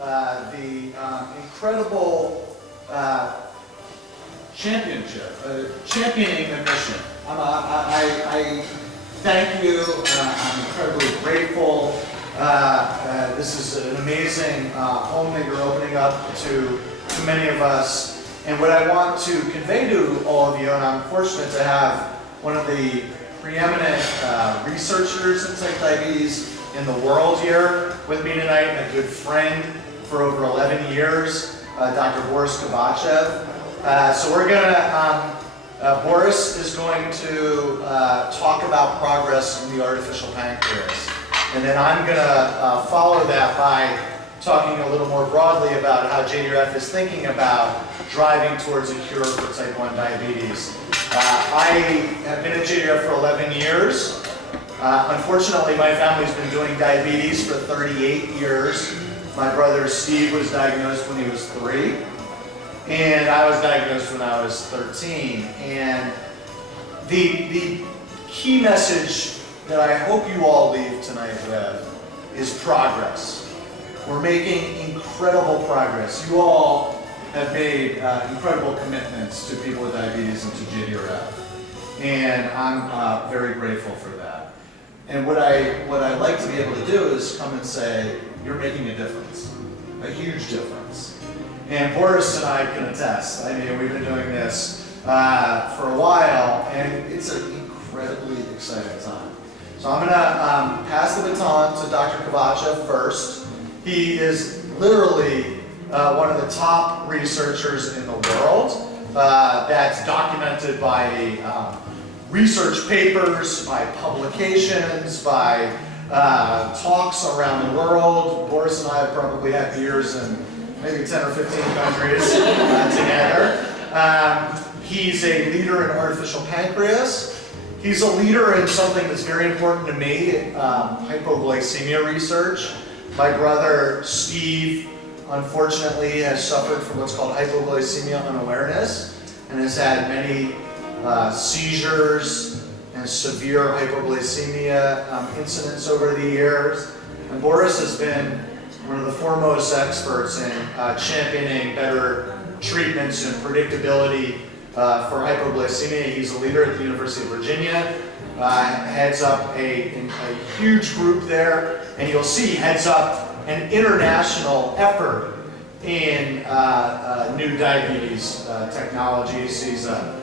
the incredible championing the mission. I thank you. I'm incredibly grateful. This is an amazing home that you're opening up to many of us. And what I want to convey to all of you, and I'm fortunate to have one of the preeminent researchers in type diabetes in the world here with me tonight, and a good friend for over 11 years, Dr. Boris Kovachev. So we're gonna, Boris is going to talk about progress in the artificial pancreas. And then I'm gonna follow that by talking a little more broadly about how JDRF is thinking about driving towards a cure for type 1 diabetes. I have been at JDRF for 11 years. Unfortunately, my family's been doing diabetes for 38 years. My brother Steve was diagnosed when he was 3, and I was diagnosed when I was 13. And the key message that I hope you all leave tonight with is progress. We're making incredible progress. You all have made incredible commitments to people with diabetes and to JDRF. And I'm very grateful for that. And what I like to be able to do is come and say, you're making a difference, a huge difference. And Boris and I can attest. I mean, we've been doing this for a while, and it's an incredibly exciting time. So I'm gonna pass the baton to Dr. Kovachev first. He is literally one of the top researchers in the world. That's documented by research papers, by publications, by talks around the world. Boris and I have probably had beers in maybe 10 or 15 countries together. He's a leader in artificial pancreas. He's a leader in something that's very important to me, hypoglycemia research. My brother Steve, unfortunately, has suffered from what's called hypoglycemia unawareness and has had many seizures and severe hypoglycemia incidents over the years. And Boris has been one of the foremost experts in championing better treatments and predictability for hypoglycemia. He's a leader at the University of Virginia, heads up a huge group there, and you'll see heads up an international effort in new diabetes technologies. He's a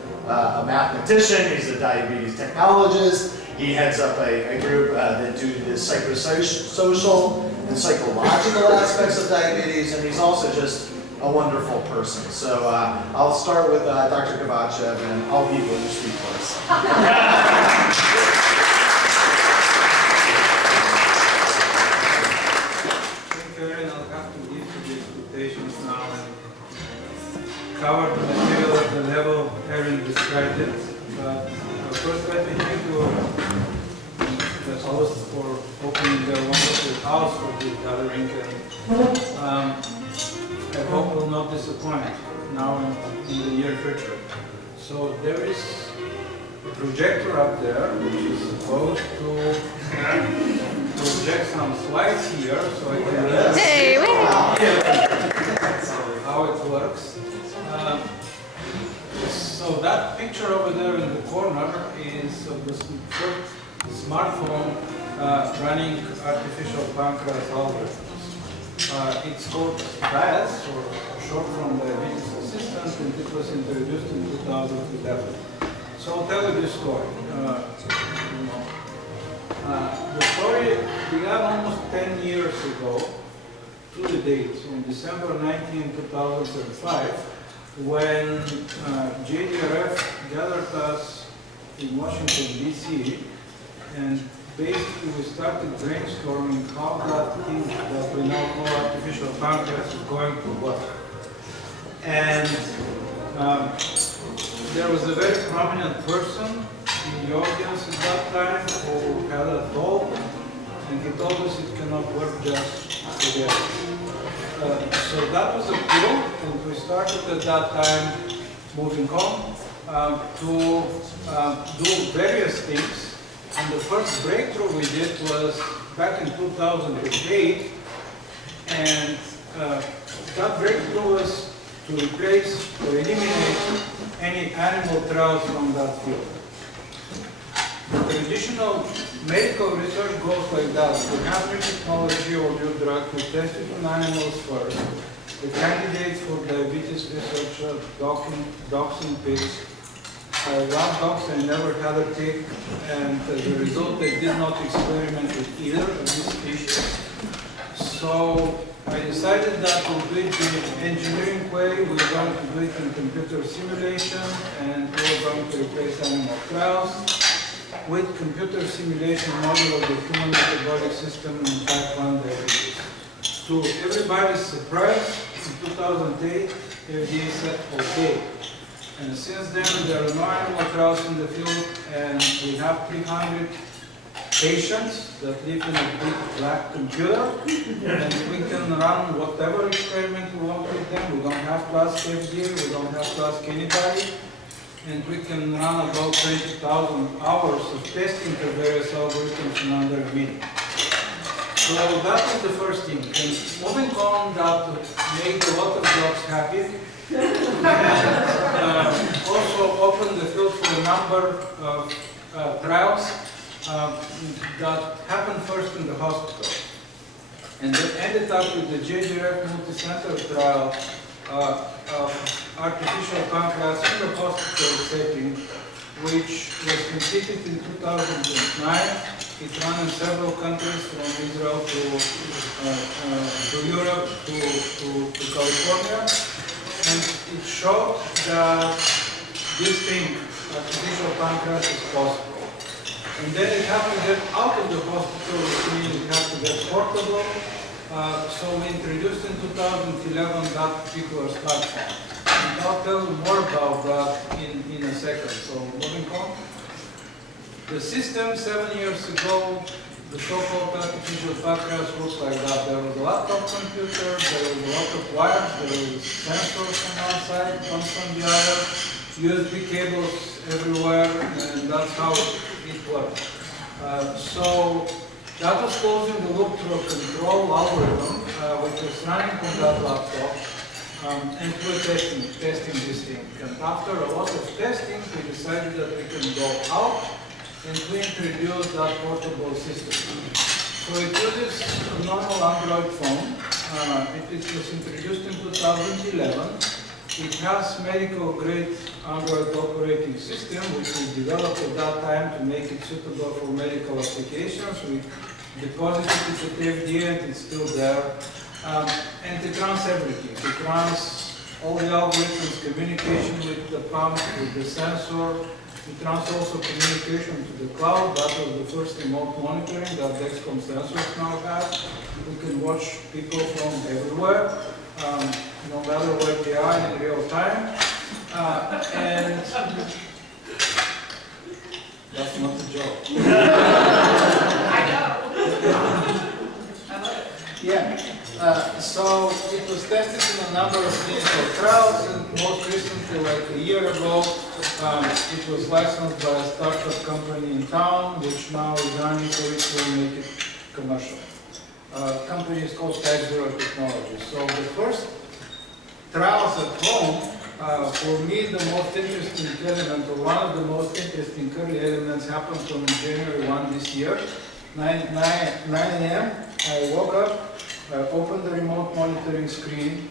mathematician, he's a diabetes technologist. He heads up a group that do the psychosocial and psychological aspects of diabetes, and he's also just a wonderful person. So I'll start with Dr. Kovachev, and I'll leave when you speak first. Now and cover the material at the level Erin described it. But first let me thank you the host for opening their wonderful house for this gathering, and I hope will not disappoint now and in the near future. So there is a projector up there which is supposed to project some slides here, so I can how it works. So that picture over there in the corner is of the first smartphone running artificial pancreas algorithms. It's called DIAS, or short from Diabetes Assistant, and it was introduced in 2011. So I'll tell you this story. The story began almost 10 years ago, to the date, so on December 19, 2005, when JDRF gathered us in Washington, D.C., and basically we started brainstorming how that thing that we now call artificial pancreas is going to work. And there was a very prominent person in the audience at that time who had a thought, and he told us it cannot work just together. So that was a goal, and we started at that time moving on to do various things. And the first breakthrough we did was back in 2008, and that breakthrough was to replace or eliminate any animal trials from that field. The traditional medical research goes like that. We have new technology or new drug, we test it on animals first. The candidates for diabetes research, dogs and pigs. Lab dogs, I never had a pig, and as a result, I did not experiment with either of these species. So I decided that we'll do it the engineering way. We're going to do it in computer simulation, and we're going to replace animal trials with computer simulation model of the human metabolic system in type 1 diabetes. To everybody's surprise, in 2008, FDA said okay. And since then, there are no animal trials in the field, and we have 300 patients that live in a big black computer, and we can run whatever experiment we want with them. We don't have to ask FDA, we don't have to ask anybody, and we can run about 20,000 hours of testing for various algorithms in under a minute. So that was the first thing. And moving on, that made a lot of dogs happy. And also opened the field for a number of trials that happened first in the hospital. And that ended up with the JDRF multi-center trial of artificial pancreas in the hospital setting, which was completed in 2009. It ran in several countries, from Israel to Europe to California. And it showed that this thing, artificial pancreas, is possible. And then it had to get out of the hospital, which means it had to get portable. So we introduced in 2011 that particular platform. And I'll tell you more about that in a second. So moving on. The system 7 years ago, the so-called artificial pancreas looked like that. There was a laptop computer, there was a lot of wires, there was sensors on one side, pumps on the other, USB cables everywhere, and that's how it worked. So that was closing the loop through a control algorithm, which was running on that laptop, and we were testing this thing. And after a lot of testing, we decided that we can go out, and we introduced that portable system. So it uses a normal Android phone. It was introduced in 2011. It has medical-grade Android operating system, which we developed at that time to make it suitable for medical applications. We deposited it at FDA, and it's still there. And it runs everything. It runs all the algorithms, communication with the pump, with the sensor. It runs also communication to the cloud. That was the first remote monitoring that Dexcom sensors now have. We can watch people from everywhere, no matter where they are in real time. And that's not a joke. I know. I love it. Yeah. So it was tested in a number of clinical trials, and most recently, like a year ago, it was licensed by a startup company in town, which now is running for it to make it commercial. Company is called Type 0 Technologies. So the first trials at home, for me, the most interesting element, or one of the most interesting early elements, happened on January 1 this year, 9 a.m. I woke up. I opened the remote monitoring screen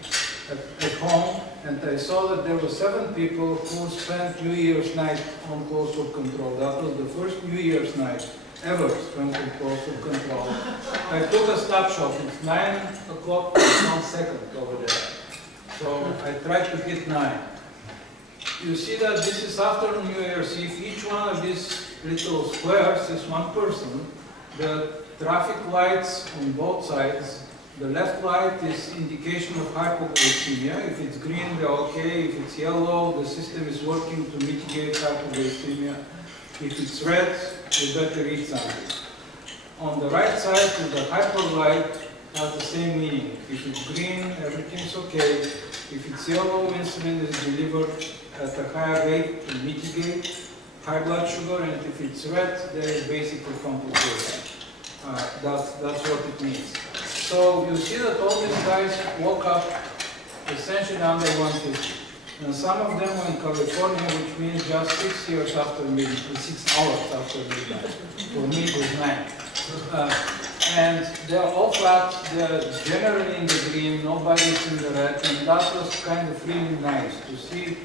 at home, and I saw that there were 7 people who spent New Year's night on closed loop control. That was the first New Year's night ever spent on closed loop control. I took a snapshot. It's 9 o'clock and 1 second over there. So I tried to hit 9. You see that this is after New Year's Eve. Each one of these little squares is one person. The traffic lights on both sides. The left light is indication of hypoglycemia. If it's green, they're okay. If it's yellow, the system is working to mitigate hypoglycemia. If it's red, you better eat something. On the right side, the hyper light has the same meaning. If it's green, everything's okay. If it's yellow, insulin is delivered at a higher rate to mitigate high blood sugar, and if it's red, there is basically complication. That's what it means. So you see that all these guys woke up essentially under 150. And some of them were in California, which means just 6 years after midnight, 6 hours after midnight. For me, it was 9. And they're all flat, they're generally in the green, nobody's in the red, and that was kind of really nice to see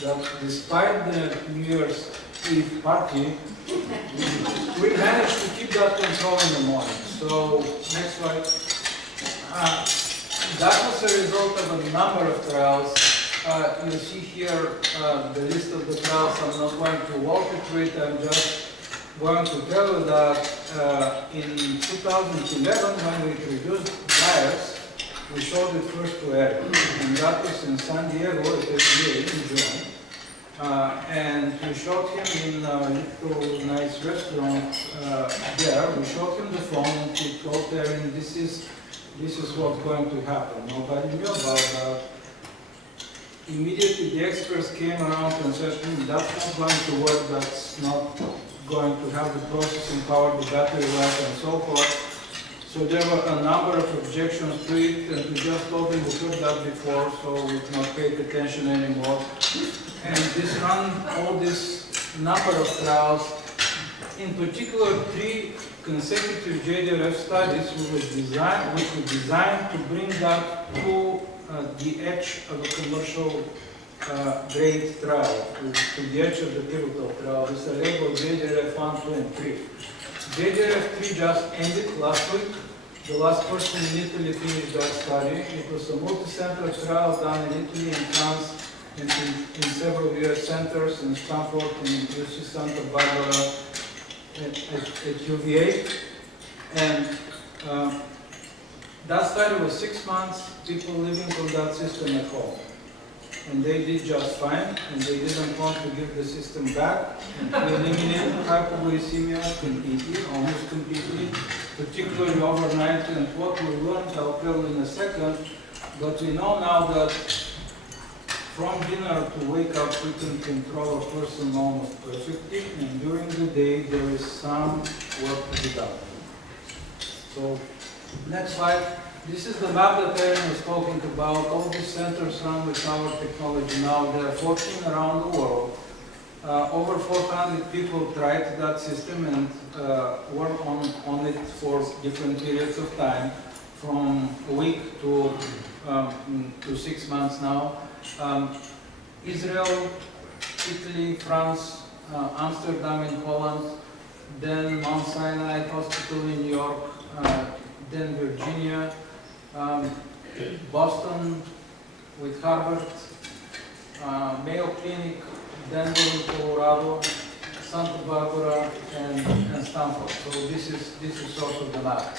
that despite the New Year's Eve party, we managed to keep that control in the morning. So, next slide. That was a result of a number of trials. You see here the list of the trials. I'm not going to walk you through it. I'm just going to tell you that in 2011, when we introduced dryers, we showed it first to Eric. And that was in San Diego at FDA in June. And we showed him in a little nice restaurant there. We showed him the phone and he told Erin, this is what's going to happen. Nobody knew about that. Immediately the experts came around and said, that's not going to work, that's not going to have the processing power, the battery life and so forth. So there were a number of objections to it, and we just told them we heard that before, so we've not paid attention anymore. And this ran all this number of trials, in particular 3 consecutive JDRF studies which were designed to bring that to the edge of a commercial grade trial, to the edge of the pivotal trial. This is a label JDRF 1, 2, and 3. JDRF 3 just ended last week. The last person in Italy finished that study. It was a multi-center trial done in Italy and France and in several US centers in Stanford and UC Santa Barbara at UVA. And that study was 6 months, people living on that system at home. And they did just fine, and they didn't want to give the system back. And we eliminated hypoglycemia completely, almost completely, particularly overnight. And what we learned, I'll tell you in a second, but we know now that from dinner to wake up, we can control a person almost perfectly, and during the day, there is some work to be done. So, next slide. This is the map that Erin was talking about. All these centers run with our technology now. There are 14 around the world. Over 400 people tried that system and worked on it for different periods of time, from a week to 6 months now. Israel, Italy, France, Amsterdam in Holland, then Mount Sinai Hospital in New York, then Virginia, Boston with Harvard, Mayo Clinic, Denver, Colorado, Santa Barbara, and Stanford. So this is sort of the map.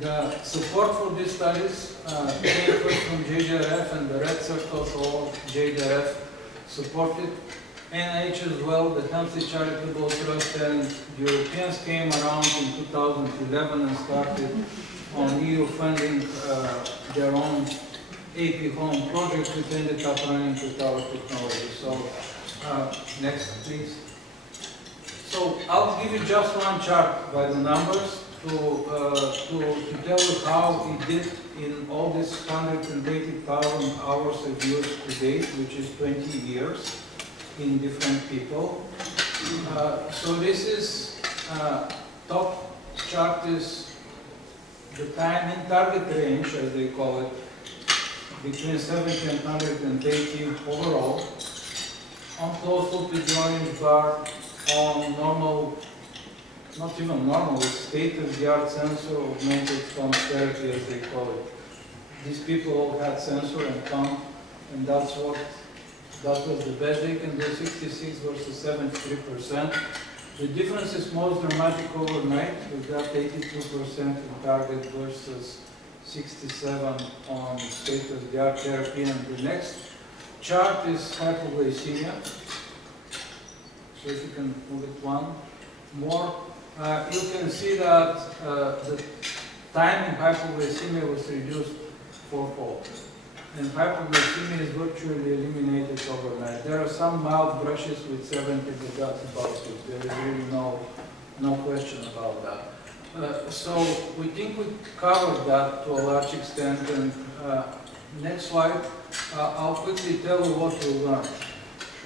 The support for these studies came first from JDRF, and the red circles all JDRF supported. NIH as well, the Healthy Charitable Trust, and the Europeans came around in 2011 and started on EU funding their own AP Home project, which ended up running with our technology. So, next please. So, I'll give you just one chart by the numbers to tell you how we did in all these 180,000 hours of use to date, which is 20 years in different people. So this is, top chart is the time in target range, as they call it, between 70 and 180 overall. On close voltage orange bar, on normal, not even normal, it's state-of-the-art sensor augmented pump therapy, as they call it. These people all had sensor and pump, and that was the best they can do, 66 versus 73%. The difference is most dramatic overnight. We got 82% in target versus 67 on state-of-the-art therapy. And the next chart is hypoglycemia. So if you can move it one more, you can see that the time in hypoglycemia was reduced fourfold. And hypoglycemia is virtually eliminated overnight. There are some mild brushes with 70, but that's about it. There is really no question about that. So we think we covered that to a large extent, and next slide, I'll quickly tell you what we learned.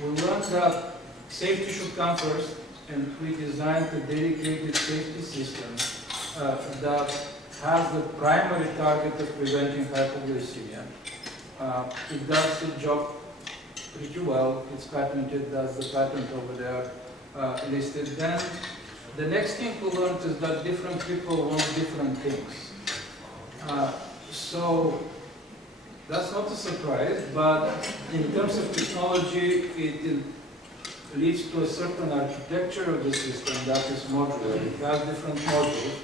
We learned that safety should come first, and we designed a dedicated safety system that has the primary target of preventing hypoglycemia. It does the job pretty well. It's patented, that's the patent over there listed. Then the next thing we learned is that different people want different things. So that's not a surprise, but in terms of technology, it leads to a certain architecture of the system that is modular. It has different modules.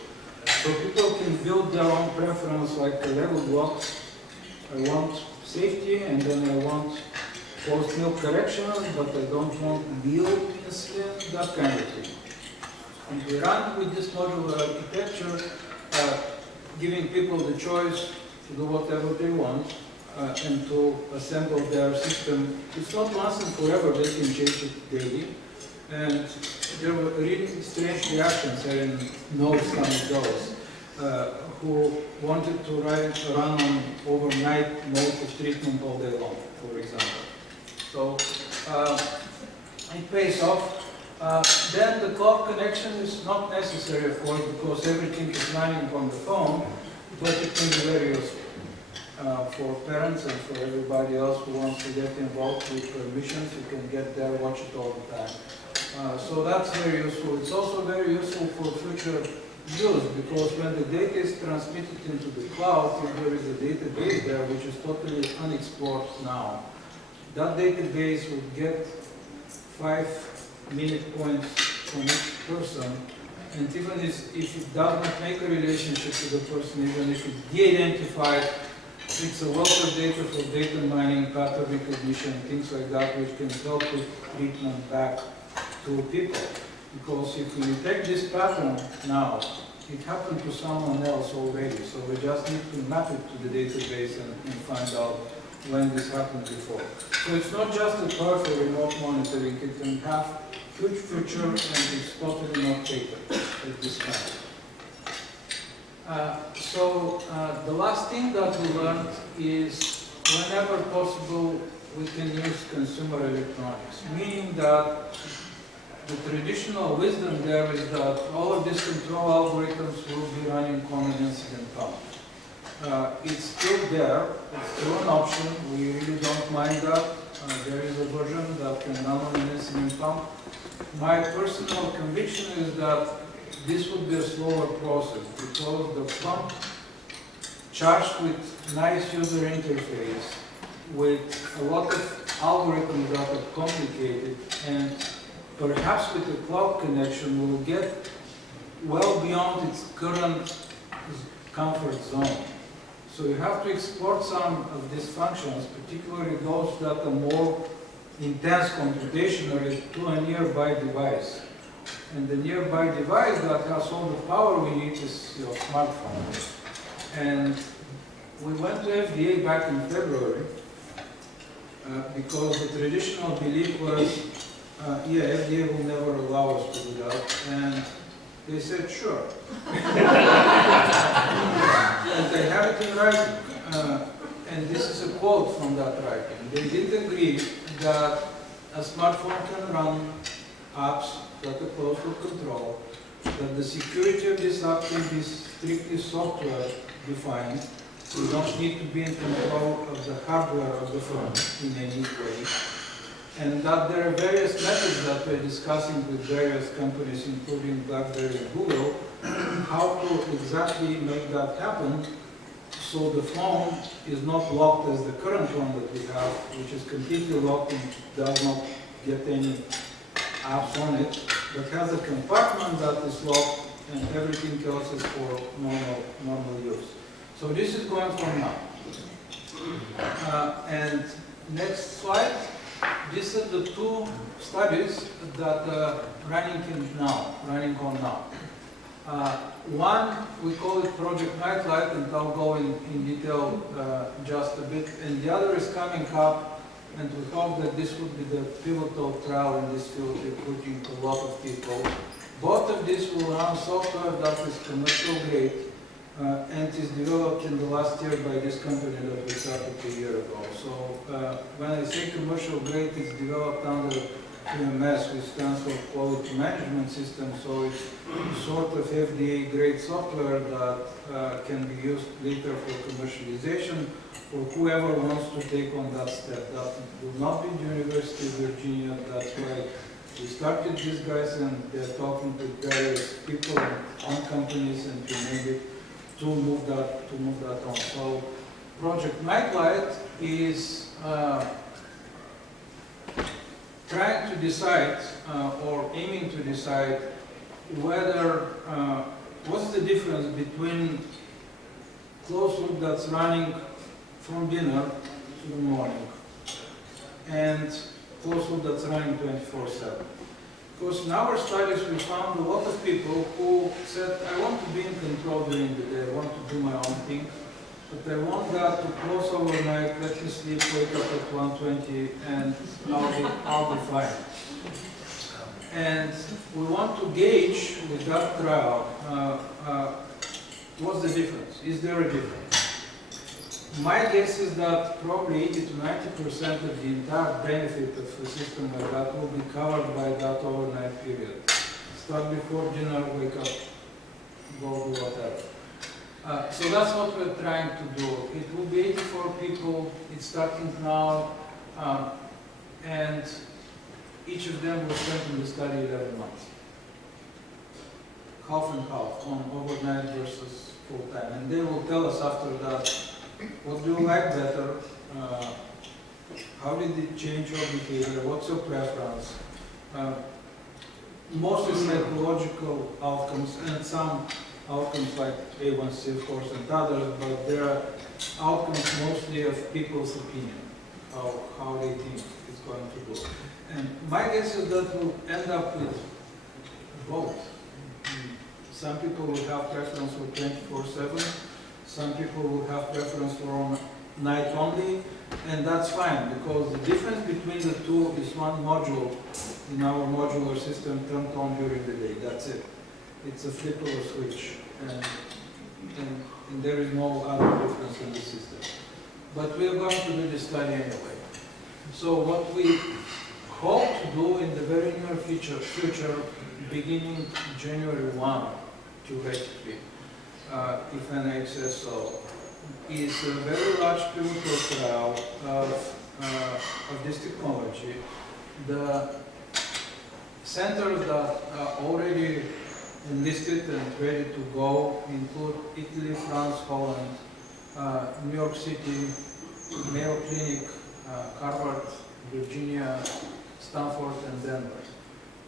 So people can build their own preference, like a level blocks. I want safety, and then I want post-meal correction, but I don't want meal insulin, that kind of thing. And we run with this modular architecture, giving people the choice to do whatever they want and to assemble their system. It's not once and forever, they can change it daily. And there were really strange reactions. I know some of those who wanted to run on overnight mode of treatment all day long, for example. So it pays off. Then the cloud connection is not necessary, of course, because everything is running on the phone, but it can be very useful for parents and for everybody else who wants to get involved with permissions. You can get there, watch it all the time. So that's very useful. It's also very useful for future use, because when the data is transmitted into the cloud, if there is a database there which is totally unexplored now, that database would get 5-minute points from each person, and even if it does not make a relationship to the person, even if it's de-identified, it's a wealth of data for data mining, pattern recognition, things like that, which can help with treatment back to people. Because if we detect this pattern now, it happened to someone else already, so we just need to map it to the database and find out when this happened before. So it's not just a toy for remote monitoring, it can have huge future, and it's totally not taken at this time. The last thing that we learned is whenever possible we can use consumer electronics, meaning that the traditional wisdom there is that all of these control algorithms will be running on an incident pump. It's still there, it's still an option, we really don't mind that. There is a version that can run on an incident pump. My personal conviction is that this would be a slower process, because the pump, charged with nice user interface, with a lot of algorithms that are complicated, and perhaps with a cloud connection will get well beyond its current comfort zone. So you have to export some of these functions, particularly those that are more intense computationally, to a nearby device. And the nearby device that has all the power we need is your smartphone. And we went to FDA back in February because the traditional belief was, yeah, FDA will never allow us to do that. And they said, sure. And they have it in writing. And this is a quote from that writing. They did agree that a smartphone can run apps that are closed to control, that the security of this app can be strictly software defined. You don't need to be in control of the hardware of the phone in any way. And that there are various methods that we're discussing with various companies, including BlackBerry and Google, how to exactly make that happen so the phone is not locked as the current one that we have, which is completely locked and does not get any apps on it, but has a compartment that is locked and everything else is for normal use. So this is going for now. And next slide. These are the two studies that are running on now. One, we call it Project Nightlight, and I'll go in detail just a bit. And the other is coming up, and we hope that this would be the pivotal trial in this field, recruiting a lot of people. Both of these will run software that is commercial grade and is developed in the last year by this company that we started a year ago. So when I say commercial grade, it's developed under QMS, which stands for Quality Management System. So it's sort of FDA grade software that can be used later for commercialization for whoever wants to take on that step. That will not be the University of Virginia. That's why we started these guys, and they're talking to various people and companies and to name it to move that on. So Project Nightlight is trying to decide or aiming to decide whether what's the difference between closed loop that's running from dinner to the morning and closed loop that's running 24/7. Because in our studies we found a lot of people who said, I want to be in control during the day, I want to do my own thing, but I want that to close overnight, let me sleep, wake up at 1:20 and I'll be fine. And we want to gauge with that trial, what's the difference? Is there a difference? My guess is that probably 80 to 90% of the entire benefit of a system like that will be covered by that overnight period. Start before dinner, wake up, go do whatever. So that's what we're trying to do. It will be 84 people, it's starting now, and each of them will spend in the study 11 months. Half and half on overnight versus full-time. And they will tell us after that, what do you like better? How did it change your behavior? What's your preference? Mostly psychological outcomes and some outcomes like A1C, of course, and others, but there are outcomes mostly of people's opinion, how they think it's going to go. And my guess is that we'll end up with both. Some people will have preference for 24/7. Some people will have preference for night only, and that's fine, because the difference between the two is one module in our modular system turned on during the day. That's it. It's a flip of a switch, and there is no other difference in the system. But we are going to do this study anyway. So what we hope to do in the very near future beginning January 1, theoretically, if NIH says so, is a very large clinical trial of this technology. The centers that are already enlisted and ready to go include Italy, France, Holland, New York City, Mayo Clinic, Harvard, Virginia, Stanford, and Denver.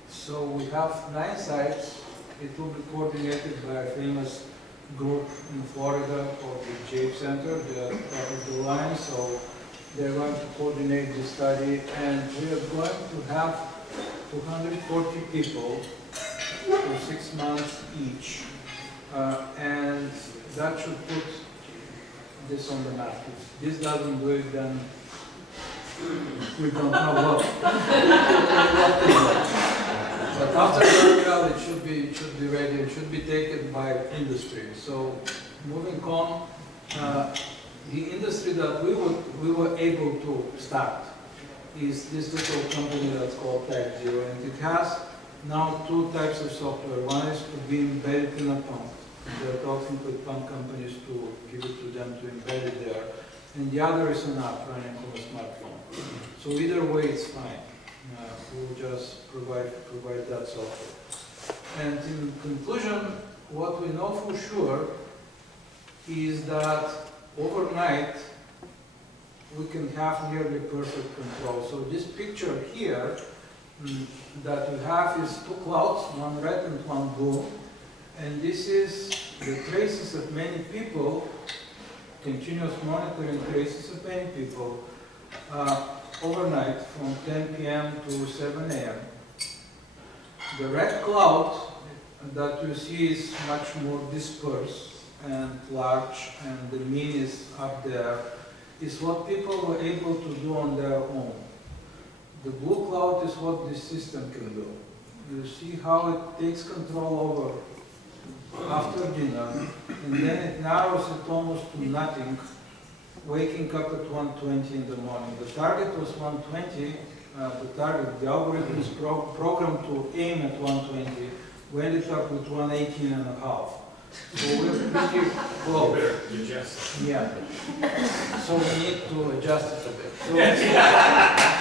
So we have 9 sites. It will be coordinated by a famous group in Florida called the JDRF Center. They're part of the line, so they're going to coordinate the study, and we are going to have 240 people for 6 months each, and that should put this on the map. If this doesn't do it, then we don't know what. But after that trial, it should be ready. It should be taken by industry. So moving on, the industry that we were able to start is this little company that's called Type Zero, and it has now 2 types of software. One is to be embedded in a pump. They're talking with pump companies to give it to them to embed it there, and the other is an app running on a smartphone. So either way, it's fine. We'll just provide that software. And in conclusion, what we know for sure is that overnight we can have nearly perfect control. So this picture here that you have is 2 clouds, one red and one blue, and this is the traces of many people, continuous monitoring traces of many people, overnight from 10 p.m. to 7 a.m. The red cloud that you see is much more dispersed and large, and the mean is up there, is what people were able to do on their own. The blue cloud is what this system can do. you see how it takes control over after dinner, and then it narrows it almost to nothing, waking up at 1:20 in the morning. The target was 1:20, the algorithm is programmed to aim at 1:20, we ended up with 1:18 and a half. So we're pretty close. Yeah. So we need to adjust it a bit.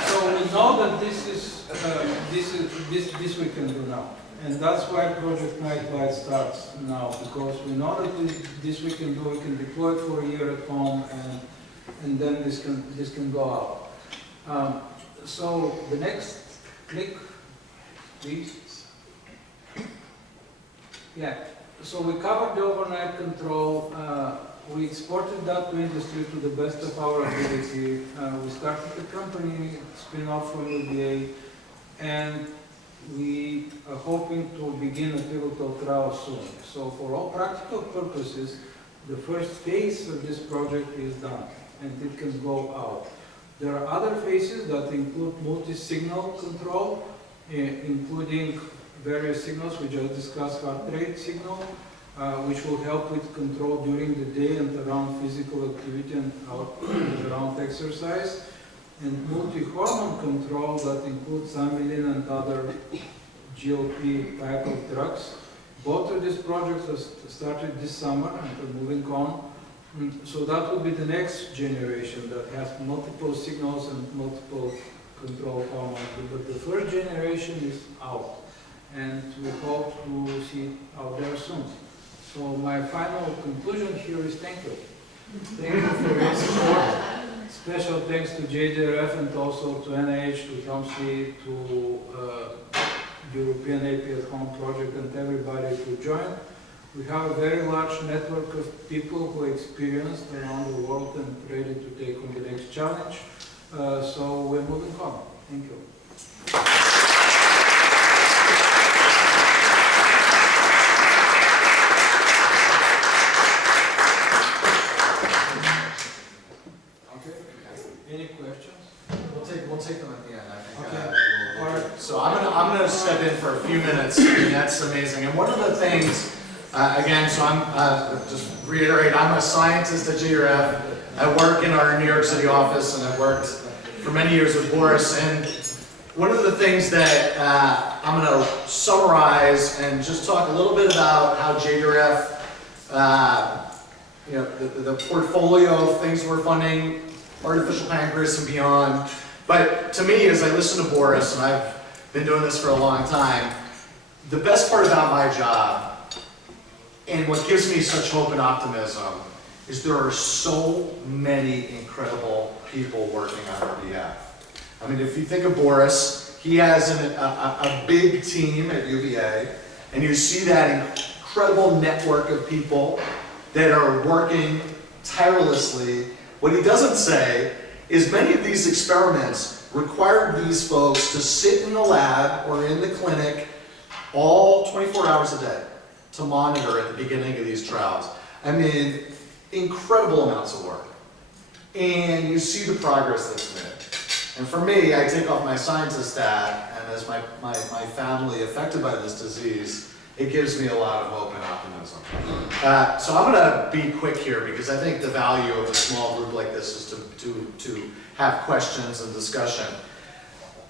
So we know that this we can do now. And that's why Project Nightlight starts now, because we know that this we can do, we can deploy it for a year at home, and then this can go out. So the next click, please. Yeah. So we covered the overnight control. We exported that to industry to the best of our ability. We started the company spin-off from UVA, and we are hoping to begin a pivotal trial soon. So for all practical purposes, the first phase of this project is done, and it can go out. There are other phases that include multi-signal control, including various signals. We just discussed heart rate signal, which will help with control during the day and around physical activity and around exercise. And multi-hormone control that includes amylin and other GLP type of drugs. Both of these projects have started this summer and are moving on. So that will be the next generation that has multiple signals and multiple control hormones. But the first generation is out, and we hope to see it out there soon. So my final conclusion here is thank you. Thank you for your support. Special thanks to JDRF and also to NIH, to Tomsky, to European AP at Home project, and everybody who joined. We have a very large network of people who are experienced around the world and ready to take on the next challenge. So we're moving on. Thank you. Any questions? We'll take them at the end, I think. Okay. All right. So I'm gonna step in for a few minutes, and that's amazing. And one of the things, again, so I'm just reiterate, I'm a scientist at JDRF. I work in our New York City office, and I've worked for many years with Boris. And one of the things that I'm gonna summarize and just talk a little bit about how JDRF, the portfolio of things we're funding, artificial pancreas and beyond. But to me, as I listen to Boris, and I've been doing this for a long time, the best part about my job, and what gives me such hope and optimism, is there are so many incredible people working on our behalf. I mean, if you think of Boris, he has a big team at UVA, and you see that incredible network of people that are working tirelessly. What he doesn't say is many of these experiments required these folks to sit in the lab or in the clinic all 24 hours a day to monitor at the beginning of these trials. I mean, incredible amounts of work. And you see the progress that's made. And for me, I take off my scientist hat, and as my family affected by this disease, it gives me a lot of hope and optimism. So I'm gonna be quick here, because I think the value of a small group like this is to have questions and discussion.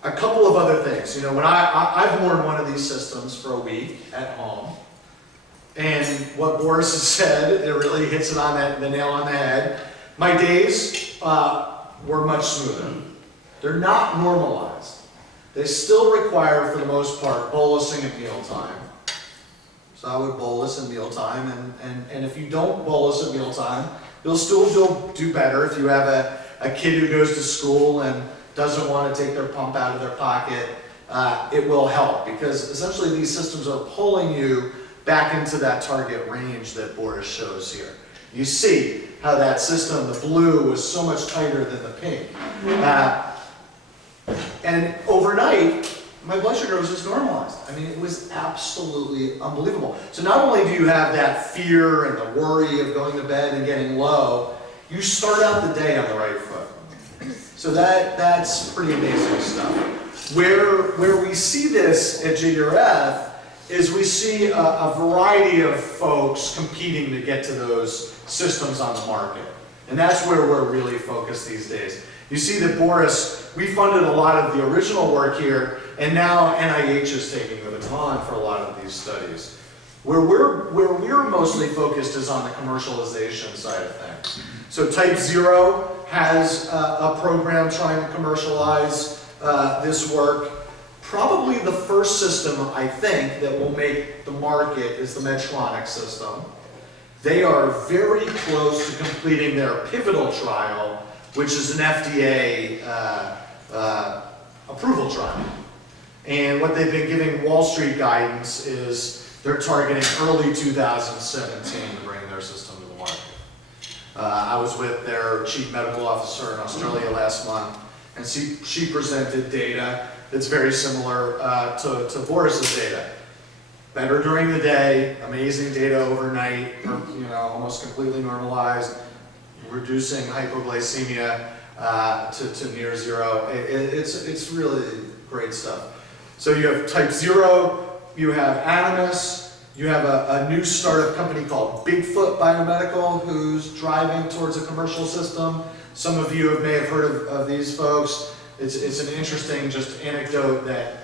A couple of other things. You know, when I've worn one of these systems for a week at home, and what Boris has said, it really hits it on the nail on the head. My days were much smoother. They're not normalized. They still require, for the most part, bolusing at mealtime. So I would bolus at mealtime, and if you don't bolus at mealtime, you'll still do better. If you have a kid who goes to school and doesn't want to take their pump out of their pocket, it will help, because essentially these systems are pulling you back into that target range that Boris shows here. You see how that system, the blue, was so much tighter than the pink. And overnight, my blood sugar was just normalized. I mean, it was absolutely unbelievable. So not only do you have that fear and the worry of going to bed and getting low, you start out the day on the right foot. So that's pretty amazing stuff. Where we see this at JDRF is we see a variety of folks competing to get to those systems on the market. And that's where we're really focused these days. You see that Boris, we funded a lot of the original work here, and now NIH is taking the baton for a lot of these studies. Where we're mostly focused is on the commercialization side of things. So Type 0 has a program trying to commercialize this work. Probably the first system, I think, that will make the market is the Medtronic system. They are very close to completing their pivotal trial, which is an FDA approval trial. And what they've been giving Wall Street guidance is they're targeting early 2017 to bring their system to the market. I was with their chief medical officer in Australia last month, and she presented data that's very similar to Boris's data. Better during the day, amazing data overnight, almost completely normalized, reducing hypoglycemia to near zero. It's really great stuff. So you have Type 0, you have Animus, you have a new startup company called Bigfoot Biomedical who's driving towards a commercial system. Some of you may have heard of these folks. It's an interesting just anecdote that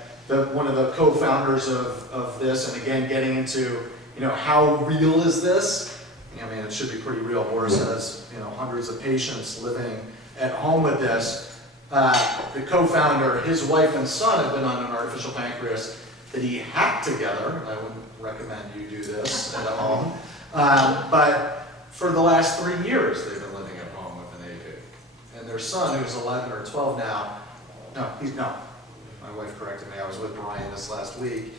one of the co-founders of this, and again getting into how real is this? I mean, it should be pretty real. Boris has hundreds of patients living at home with this. The co-founder, his wife and son have been on an artificial pancreas that he hacked together. I wouldn't recommend you do this at home. But for the last 3 years, they've been living at home with an AP. And their son, who's 11 or 12 now, no. My wife corrected me. I was with Brian this last week.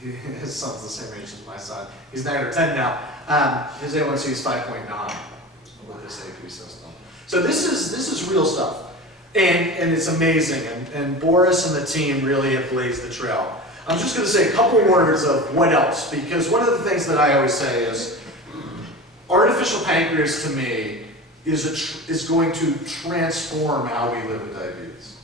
His son's the same age as my son. He's 9 or 10 now. His A1C is 5.9 with this AP system. So this is real stuff. And it's amazing. And Boris and the team really have blazed the trail. I'm just going to say a couple words of what else, because one of the things that I always say is artificial pancreas to me is going to transform how we live with diabetes.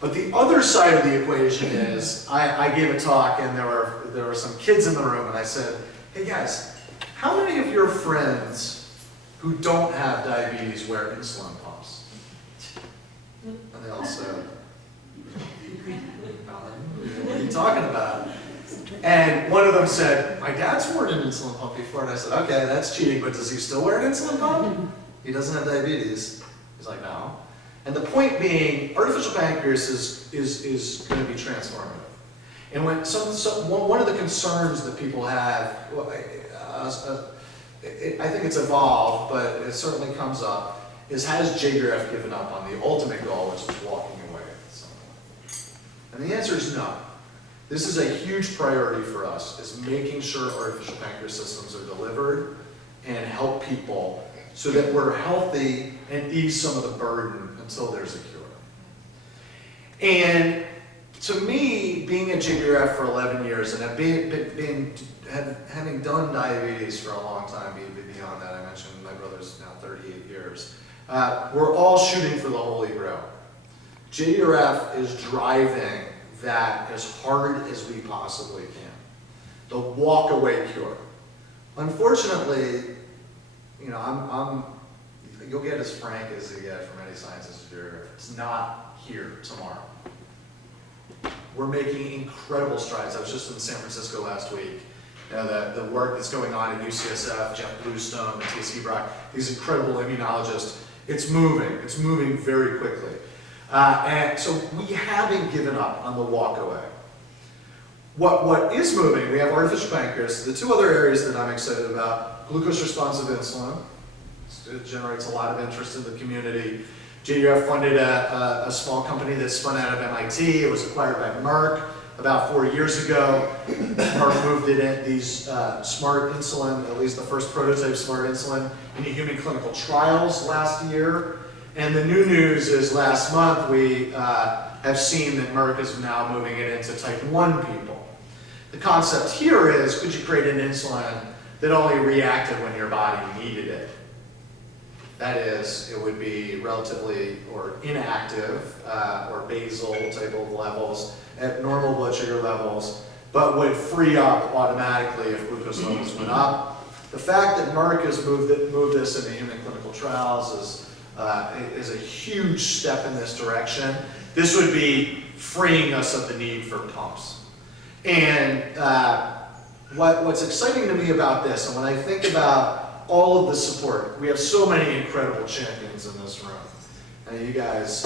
But the other side of the equation is, I gave a talk and there were some kids in the room, and I said, hey guys, how many of your friends who don't have diabetes wear insulin pumps? And they all said, what are you talking about? And one of them said, my dad's worn an insulin pump before, and I said, okay, that's cheating, but does he still wear an insulin pump? He doesn't have diabetes. He's like, no. And the point being, artificial pancreas is going to be transformative. And when one of the concerns that people have, I think it's evolved, but it certainly comes up, is has JDRF given up on the ultimate goal, which is walking away at some point? And the answer is no. This is a huge priority for us, is making sure artificial pancreas systems are delivered and help people so that we're healthy and ease some of the burden until there's a cure. And to me, being at JDRF for 11 years and having done diabetes for a long time, beyond that, I mentioned my brother's now 38 years, we're all shooting for the Holy Grail. JDRF is driving that as hard as we possibly can. The walk-away cure. Unfortunately, you'll get as frank as you get from any scientist at JDRF. It's not here tomorrow. We're making incredible strides. I was just in San Francisco last week. The work that's going on at UCSF, Jeff Bluestone, Matthias Hebrock, these incredible immunologists, it's moving very quickly. And so we haven't given up on the walk away. What is moving, we have artificial pancreas. The two other areas that I'm excited about, glucose responsive insulin. It generates a lot of interest in the community. JDRF funded a small company that spun out of MIT. It was acquired by Merck about 4 years ago. Merck moved it in these smart insulin, at least the first prototype smart insulin, into human clinical trials last year. And the new news is last month we have seen that Merck is now moving it into type 1 people. The concept here is, could you create an insulin that only reacted when your body needed it? That is, it would be relatively or inactive or basal type of levels at normal blood sugar levels, but would free up automatically if glucose levels went up. The fact that Merck has moved this into human clinical trials is a huge step in this direction. This would be freeing us of the need for pumps. And what's exciting to me about this, and when I think about all of the support, we have so many incredible champions in this room. And you guys,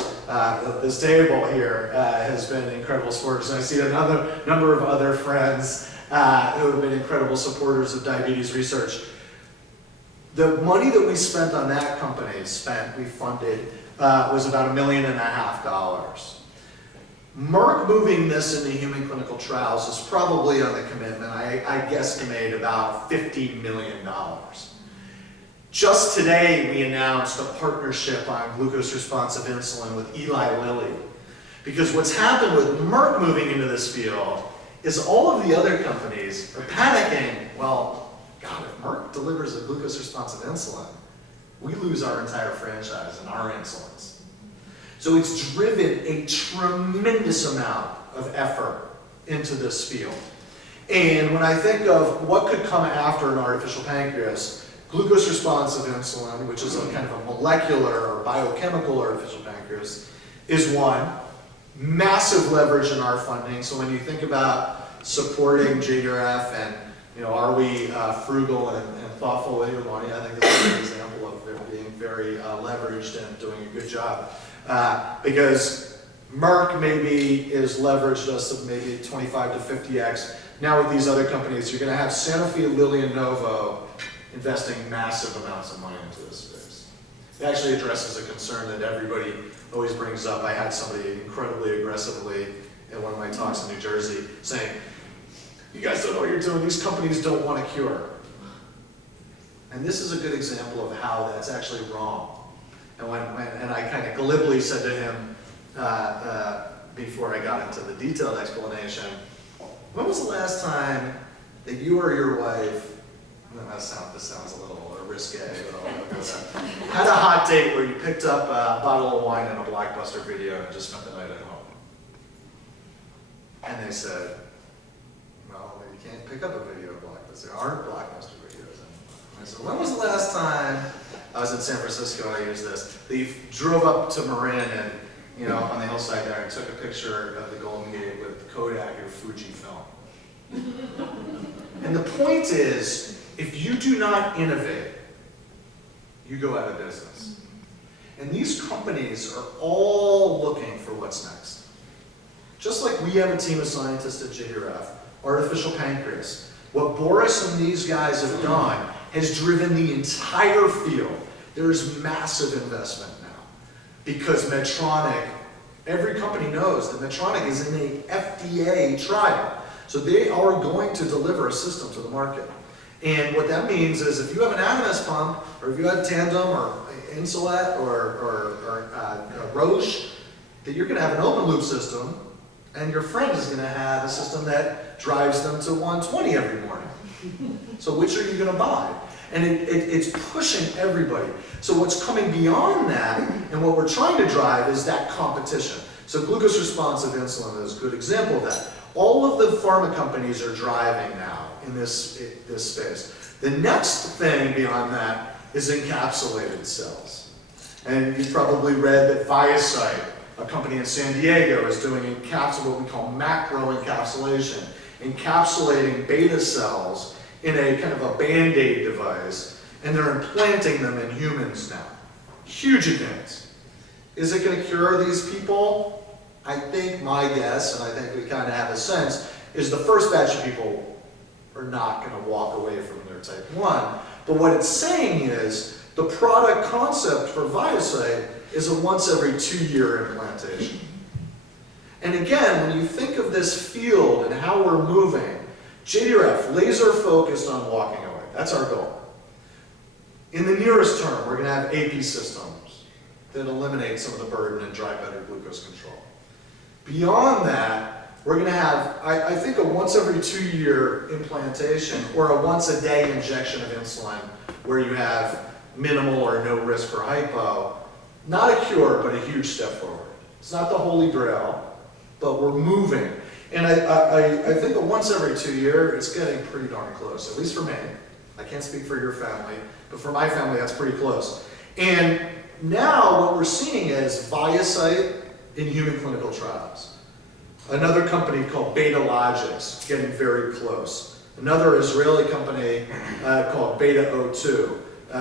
this table here has been incredible supporters. And I see another number of other friends who have been incredible supporters of diabetes research. The money that we spent on that company, we funded, was about $1.5 million. Merck moving this into human clinical trials is probably on the commitment, I guesstimate about $50 million. Just today, we announced a partnership on glucose-responsive insulin with Eli Lilly. Because what's happened with Merck moving into this field is all of the other companies are panicking. Well, God, if Merck delivers a glucose-responsive insulin, we lose our entire franchise and our insulins. So it's driven a tremendous amount of effort into this field. And when I think of what could come after an artificial pancreas, glucose-responsive insulin, which is a kind of a molecular or biochemical artificial pancreas, is one. Massive leverage in our funding. So when you think about supporting JDRF and, are we frugal and thoughtful with your money, I think this is an example of it being very leveraged and doing a good job. Because Merck maybe is leveraged us of maybe 25 to 50x. Now with these other companies, you're going to have Sanofi, Lilly, and Novo investing massive amounts of money into this space. It actually addresses a concern that everybody always brings up. I had somebody incredibly aggressively at one of my talks in New Jersey saying, you guys don't know what you're doing, these companies don't want a cure. And this is a good example of how that's actually wrong. And I kind of glibly said to him before I got into the detailed explanation, when was the last time that you or your wife, this sounds a little risque, but I'll go with that, had a hot date where you picked up a bottle of wine and a Blockbuster video and just spent the night at home? And they said, well, you can't pick up a video of Blockbuster. There aren't Blockbuster videos anymore. I said, when was the last time, I was in San Francisco and I used this, they drove up to Marin and, on the hillside there and took a picture of the Golden Gate with Kodak or Fujifilm. And the point is, if you do not innovate, you go out of business. And these companies are all looking for what's next. Just like we have a team of scientists at JDRF, artificial pancreas, what Boris and these guys have done has driven the entire field. There's massive investment now. Because Medtronic, every company knows that Medtronic is in a FDA trial. So they are going to deliver a system to the market. And what that means is if you have an Animas pump, or if you have Tandem, or Insulet, or Roche, that you're going to have an open loop system, and your friend is going to have a system that drives them to 120 every morning. So which are you going to buy? And it's pushing everybody. So what's coming beyond that, and what we're trying to drive, is that competition. So glucose-responsive insulin is a good example of that. All of the pharma companies are driving now in this space. The next thing beyond that is encapsulated cells. And you've probably read that ViaCyte, a company in San Diego, is doing what we call macro encapsulation, encapsulating beta cells in a kind of a Band-Aid device, and they're implanting them in humans now. Huge advance. Is it going to cure these people? I think my guess, and I think we kind of have a sense, is the first batch of people are not going to walk away from their type 1. But what it's saying is the product concept for ViaCyte is a once every 2-year implantation. And again, when you think of this field and how we're moving, JDRF, laser focused on walking away. That's our goal. In the nearest term, we're going to have AP systems that eliminate some of the burden and drive better glucose control. Beyond that, we're going to have, I think, a once every 2-year implantation or a once a day injection of insulin where you have minimal or no risk for hypo. Not a cure, but a huge step forward. It's not the holy grail, but we're moving. And I think that once every 2 years, it's getting pretty darn close, at least for me. I can't speak for your family, but for my family, that's pretty close. And now what we're seeing is ViaCyte in human clinical trials. Another company called Beta Logics getting very close. Another Israeli company called Beta O2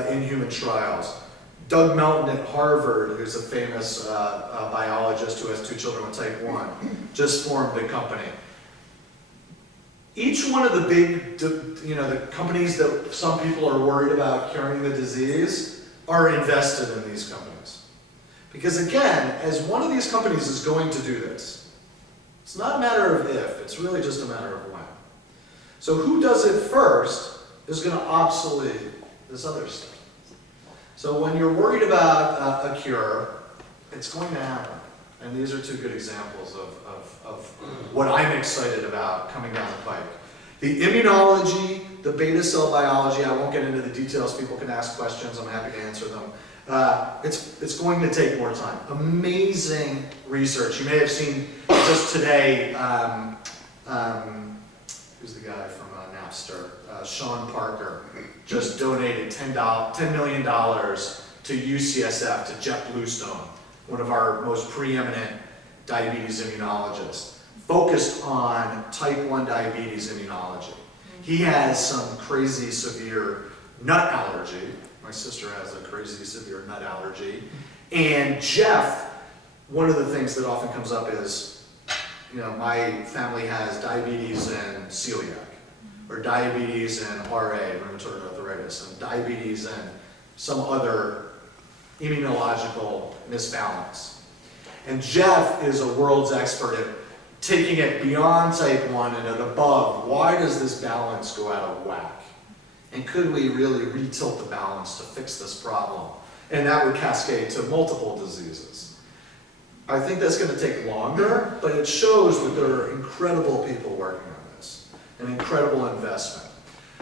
in human trials. Doug Melton at Harvard, who's a famous biologist who has 2 children with type 1, just formed a company. Each one of the big, the companies that some people are worried about curing the disease are invested in these companies. Because again, as one of these companies is going to do this, it's not a matter of if, it's really just a matter of when. So who does it first is going to obsolete this other stuff. So when you're worried about a cure, it's going to happen. And these are 2 good examples of what I'm excited about coming down the pike. The immunology, the beta cell biology, I won't get into the details, people can ask questions, I'm happy to answer them. It's going to take more time. Amazing research. You may have seen just today, who's the guy from Napster? Sean Parker just donated $10 million to UCSF, to Jeff Bluestone, one of our most preeminent diabetes immunologists, focused on type 1 diabetes immunology. He has some crazy severe nut allergy. My sister has a crazy severe nut allergy. And Jeff, one of the things that often comes up is, my family has diabetes and celiac, or diabetes and RA, rheumatoid arthritis, and diabetes and some other immunological misbalance. And Jeff is a world's expert at taking it beyond type 1 and above. Why does this balance go out of whack? And could we really retilt the balance to fix this problem? And that would cascade to multiple diseases. I think that's going to take longer, but it shows that there are incredible people working on this, an incredible investment.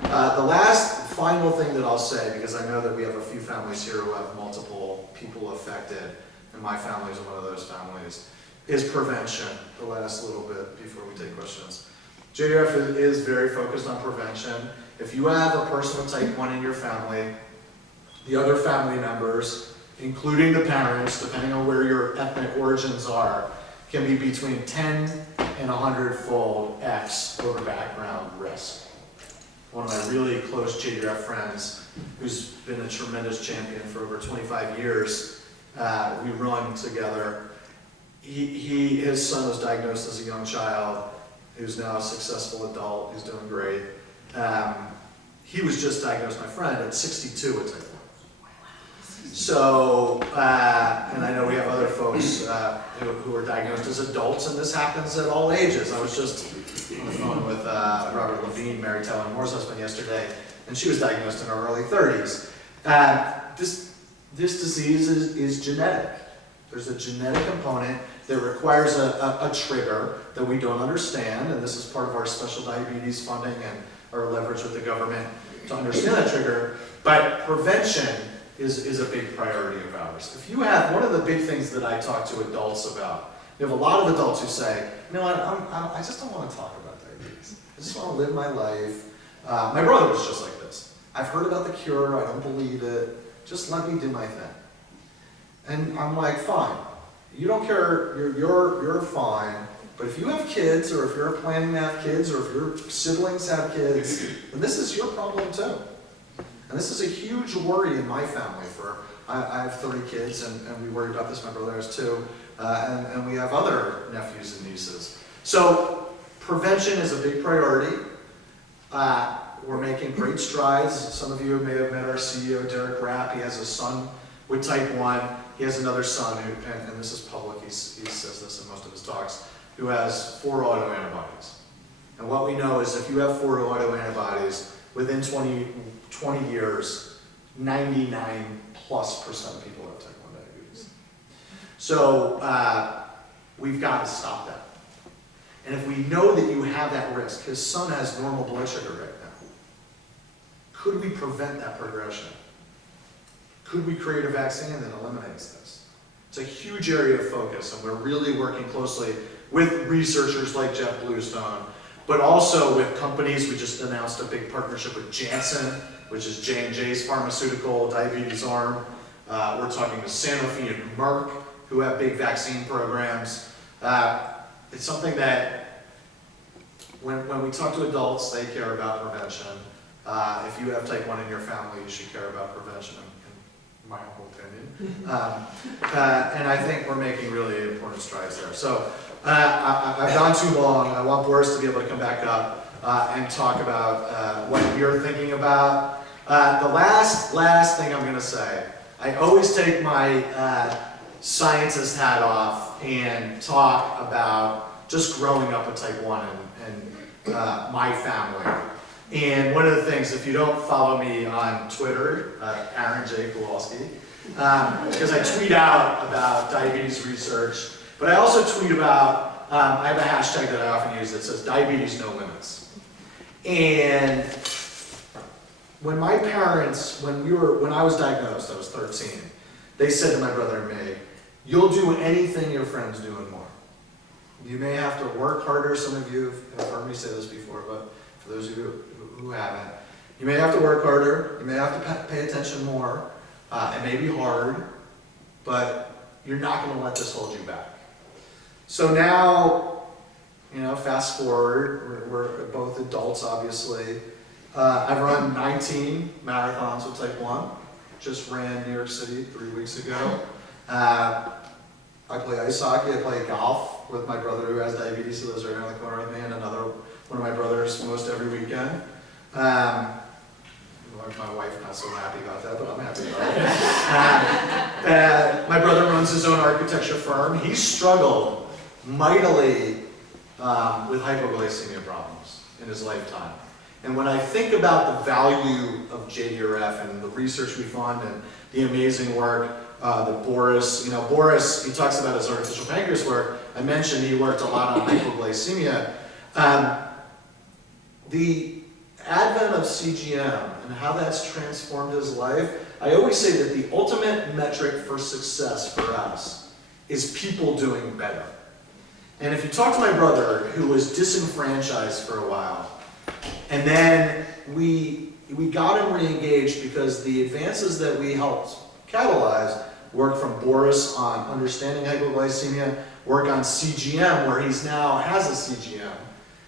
The last final thing that I'll say, because I know that we have a few families here who have multiple people affected, and my family is one of those families, is prevention. The last little bit before we take questions. JDRF is very focused on prevention. If you have a person with type 1 in your family, the other family members, including the parents, depending on where your ethnic origins are, can be between 10 and 100-fold X over background risk. One of my really close JDRF friends, who's been a tremendous champion for over 25 years, we run together. His son was diagnosed as a young child, who's now a successful adult, who's doing great. He was just diagnosed, my friend, at 62 with type 1. So, and I know we have other folks who are diagnosed as adults, and this happens at all ages. I was just on the phone with Robert Levine, Mary Tyler Moore's husband, yesterday, and she was diagnosed in her early 30s. This disease is genetic. There's a genetic component that requires a trigger that we don't understand, and this is part of our special diabetes funding and our leverage with the government to understand that trigger. But prevention is a big priority of ours. If you have, one of the big things that I talk to adults about, we have a lot of adults who say, you know what, I just don't want to talk about diabetes. I just want to live my life. My brother was just like this. I've heard about the cure, I don't believe it, just let me do my thing. And I'm like, fine. You don't care, you're fine. But if you have kids, or if you're planning to have kids, or if your siblings have kids, then this is your problem too. And this is a huge worry in my family. I have 30 kids, and we worry about this. My brother has 2, and we have other nephews and nieces. So prevention is a big priority. We're making great strides. Some of you may have met our CEO, Derek Rapp. He has a son with type 1. He has another son, and this is public, he says this in most of his talks, who has 4 autoantibodies. And what we know is if you have 4 autoantibodies, within 20 years, 99+% of people have type 1 diabetes. So we've got to stop that. And if we know that you have that risk, his son has normal blood sugar right now, could we prevent that progression? Could we create a vaccine that eliminates this? It's a huge area of focus, and we're really working closely with researchers like Jeff Bluestone, but also with companies. We just announced a big partnership with Janssen, which is J&J's pharmaceutical diabetes arm. We're talking to Sanofi and Merck, who have big vaccine programs. It's something that when we talk to adults, they care about prevention. If you have type 1 in your family, you should care about prevention, in my humble opinion. And I think we're making really important strides there. So I've gone too long. I want Boris to be able to come back up and talk about what you're thinking about. The last thing I'm going to say, I always take my scientist hat off and talk about just growing up with type 1 and my family. And one of the things, if you don't follow me on Twitter, Aaron J. Kowalski, because I tweet out about diabetes research, but I also tweet about, I have a hashtag that I often use that says diabetes no limits. And when my parents, when I was diagnosed, I was 13, they said to my brother and me, you'll do anything your friends do and more. You may have to work harder. Some of you have heard me say this before, but for those of you who haven't, you may have to work harder, you may have to pay attention more, it may be hard, but you're not going to let this hold you back. So now, fast forward, we're both adults, obviously. I've run 19 marathons with type 1. Just ran New York City 3 weeks ago. I play ice hockey, I play golf with my brother who has diabetes, who lives right around the corner with me, and another one of my brothers most every weekend. My wife not so happy about that, but I'm happy about it. My brother runs his own architecture firm. He struggled mightily with hypoglycemia problems in his lifetime. And when I think about the value of JDRF and the research we fund and the amazing work that Boris, Boris, he talks about his artificial pancreas work. I mentioned he worked a lot on hypoglycemia. The advent of CGM and how that's transformed his life, I always say that the ultimate metric for success for us is people doing better. And if you talk to my brother, who was disenfranchised for a while, and then we got him re-engaged because the advances that we helped catalyze, work from Boris on understanding hypoglycemia, work on CGM, where he's now has a CGM,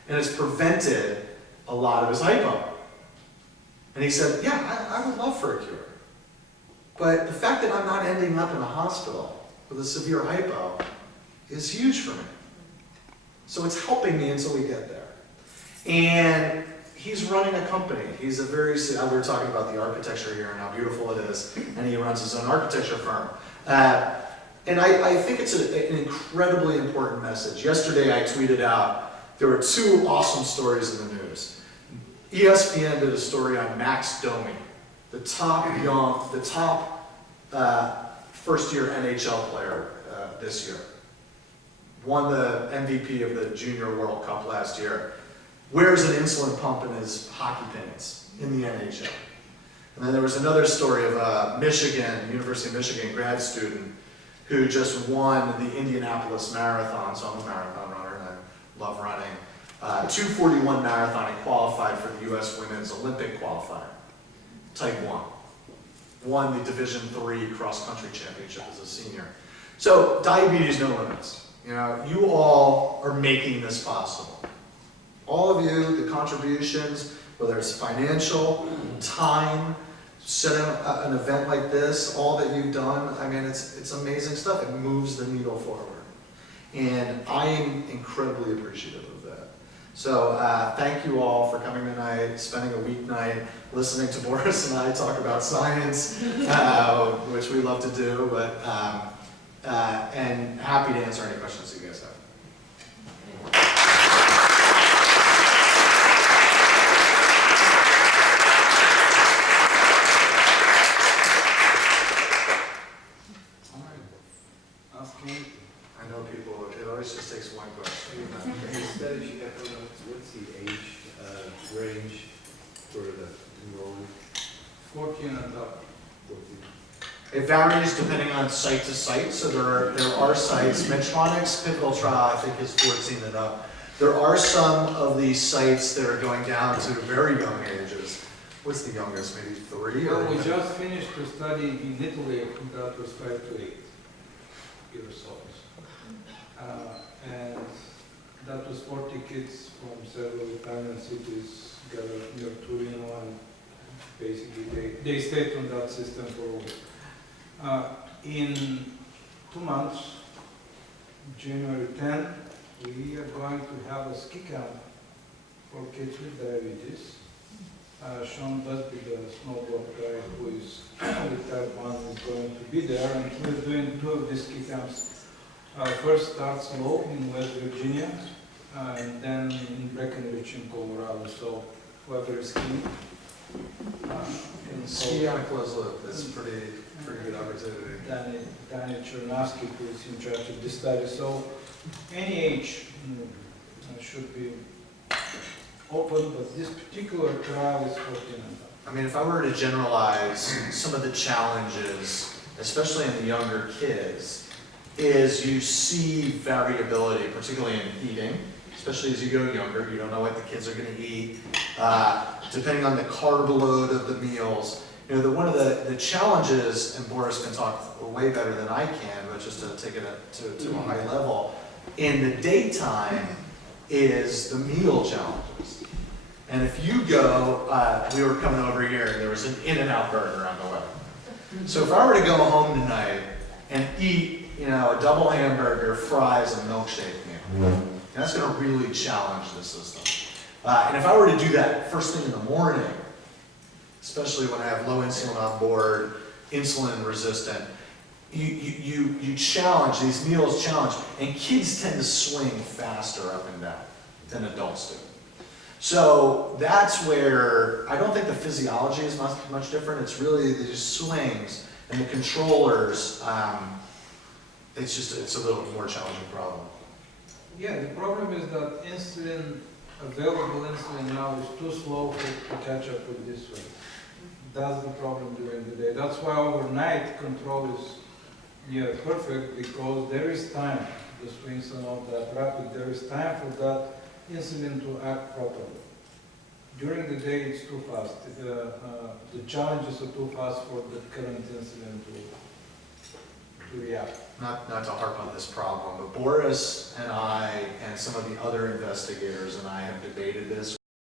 and it's prevented a lot of his hypo. And he said, yeah, I would love for a cure. But the fact that I'm not ending up in a hospital with a severe hypo is huge for me. So it's helping me until we get there. And he's running a company. He's a very, we were talking about the architecture here and how beautiful it is, and he runs his own architecture firm. And I think it's an incredibly important message. Yesterday I tweeted out, there were 2 awesome stories in the news. ESPN did a story on Max Domi, the top first-year NHL player this year. Won the MVP of the Junior World Cup last year. Wears an insulin pump in his hockey pants in the NHL. And then there was another story of a University of Michigan grad student who just won the Indianapolis Marathon. So I'm a marathon runner and I love running. 2:41 marathon and qualified for the U.S. Women's Olympic qualifier, type 1. Won the Division III cross-country championship as a senior. So diabetes no limits. You all are making this possible. All of you, the contributions, whether it's financial, time, setting up an event like this, all that you've done, I mean, it's amazing stuff. It moves the needle forward. And I am incredibly appreciative of that. So thank you all for coming tonight, spending a weeknight listening to Boris and I talk about science, which we love to do, but and happy to answer any questions that you guys have. I know people, it always just takes one question. Instead, you have to know what's the age range for the enrollment? 14 and up. 14. It varies depending on site to site, so there are sites, Medtronic's pivotal trial, I think, is 14 and up. There are some of these sites that are going down to very young ages. What's the youngest, maybe 3? Well, we just finished a study in Italy that was 5 to 8 years old. And that was 40 kids from several Italian cities gathered near Torino, and basically they stayed on that system for a week. In 2 months, January 10, we are going to have a ski camp for kids with diabetes. Sean Busby, the snowboard guy who is with type 1, is going to be there, and we're doing 2 of these ski camps. First starts low in West Virginia, and then in Breckenridge in Colorado. So whoever is skiing can Ski on a closed loop, that's pretty good opportunity. Danny Chernowski, who is in charge of this study. So any age should be open, but this particular trial is 14 and up. I mean, if I were to generalize some of the challenges, especially in the younger kids, is you see variability, particularly in eating, especially as you go younger. You don't know what the kids are going to eat, depending on the carb load of the meals. You know, one of the challenges, and Boris can talk way better than I can, but just to take it to a high level, in the daytime is the meal challenges. And if you go, we were coming over here and there was an In-N-Out burger on the way. So if I were to go home tonight and eat, you know, a double hamburger, fries, and milkshake meal, that's going to really challenge the system. And if I were to do that first thing in the morning, especially when I have low insulin on board, insulin resistant, you challenge, these meals challenge, and kids tend to swing faster up and down than adults do. So that's where, I don't think the physiology is much different, it's really these swings and the controllers, it's a little more challenging problem. Yeah, the problem is that available insulin now is too slow to catch up with this one. That's the problem during the day. That's why overnight control is near perfect, because there is time. The swings are not that rapid. There is time for that insulin to act properly. During the day, it's too fast. The challenges are too fast for the current insulin to react. Not to harp on this problem, but Boris and I and some of the other investigators and I have debated this